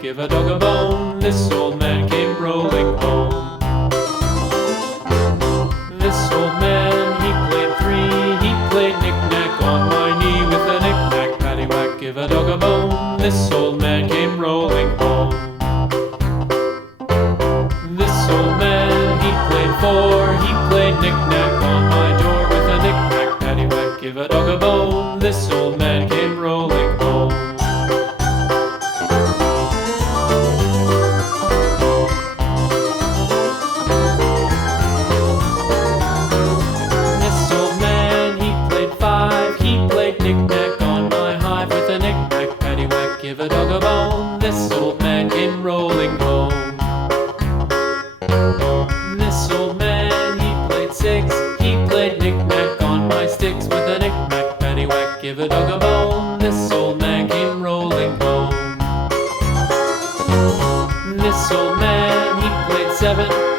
paddywhack, give a dog a bone. This old man came rolling home. This old man, he played three. He played knick-knack on my knee with a knick-knack, paddywhack, give a dog a bone. This old man came rolling home. This old man, he played four. He played knick-knack on my door with a knick-knack, paddywhack, give a dog a bone. This old man came rolling home. This old man, he played five. He played knick-knack on my hive with a knick-knack, paddywhack, give a dog a bone. This old man came rolling home. This old man, he played six. He played knick-knack on my sticks with a knick-knack, paddywhack, give a dog a bone. This old man came rolling home. This old man, he played seven.